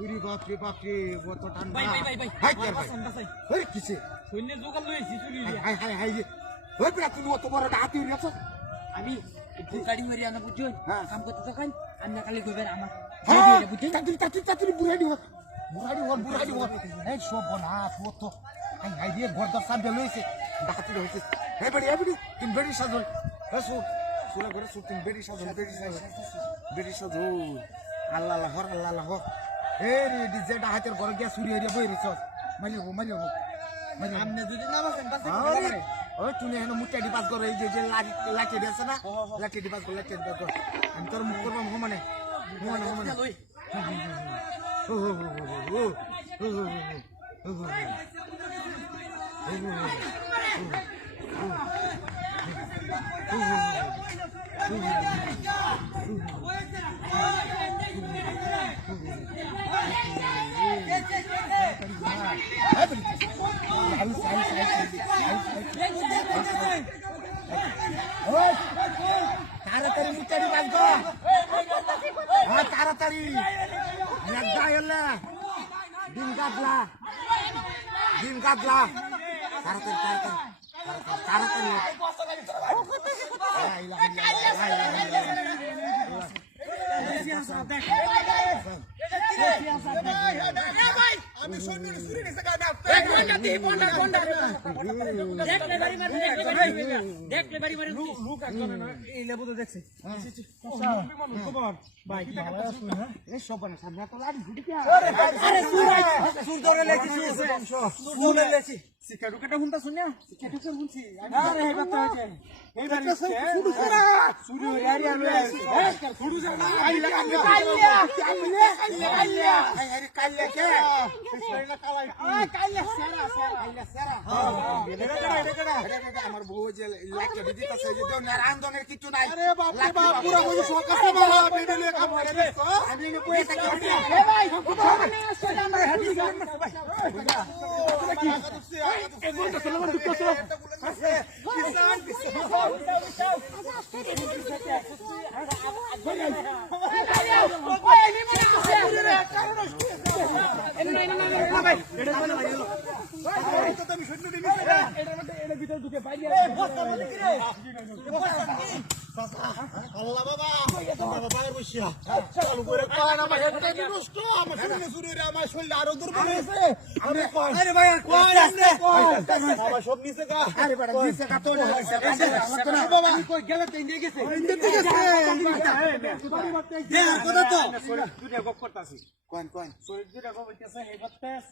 পুরি বাপরে কত ঠান্ডা ভাই হাই কে ভাই ওই কিসে সৈন্য জোগাল লইছি চুরি হাই হাই হাই ওই প্রা তুমি অত বড় হাতি উড়েছ আমি গাড়ি মেরে আনা বুঝছো হ্যাঁ। কাম করতে তখন আমি কালি কইবেন আমার তাড়াতাড়ি বুড়াড়ি হর এই সব বনা তো হাই হাই দিয়ে ঘর দর সামনে লইছে ডাকাতি হইছে হে বড়ি তিন বেড়ি সাজল হসু সুরা করে সু তিন বেড়ি সাজল বেড়ি সাজল আল্লাহ হর এ রে ডিজেটা হাতের ঘর গিয়া চুরি হইয়া বই রিছ মালি আমনে যদি না বাসেন ওই তুমি এখানে মুটাডি পাস করো এই যে লাঠি আছে না লাঠি পাস করো আমি তোর মুখ করবো মানে তাড়াতাড়ি মুটাডি পাস কর তাড়াতাড়ি ডিম কাটলা তাড়াতাড়ি আমি দেখলে বাড়ি মারি লোক আসবে না এই লেবু তো দেখছি ভাই কি ভালো আছো না এই সব না সামনে তো লাড়ি ঘুটি কি আরে সুর ধরে লেছি সুর লেছি সিকাডুকাটা হুনতা শুনিয়া সিকাডুকা হুনছি আরে হে কথা হইছে এই বাড়ি শুরু করা শুরু হইয়ারি আমি শুরু যাও না কাল্লা আরে কাল্লা কে সেরা কালাই কাল্লা সেরা আমার বউ যে লাইকে দিতেছে যে দেও নারায়ণগণের কিছু নাই আরে বাপ রে বাপ পুরো বউ সকাছে বাবা বেডলে কাম করে দেখো আমি এনে বসে থাকি এ ভাই মানে আসলে আমরা হাতি ভাই এগুলো তো চলমান দুঃখ চলো আল্লাহ বাবা বাইরে বসিয়া চালু করে কয় না ভাই একটা নষ্ট আমার শুনে শুনে রে আমার শরীর আরো দুর্বল হয়েছে আমি কয় আরে ভাই কই আসছে আমার সব নিচে কা আরে বড় দিছে কা তো না বাবা আমি কই গেলে তো ইন্ডিয়া গেছে ইন্দে ঠিক আছে দে কথা তো দুইটা গপ করতাছি কোন শরীর দুইটা গপ হইতেছে এই বাতেস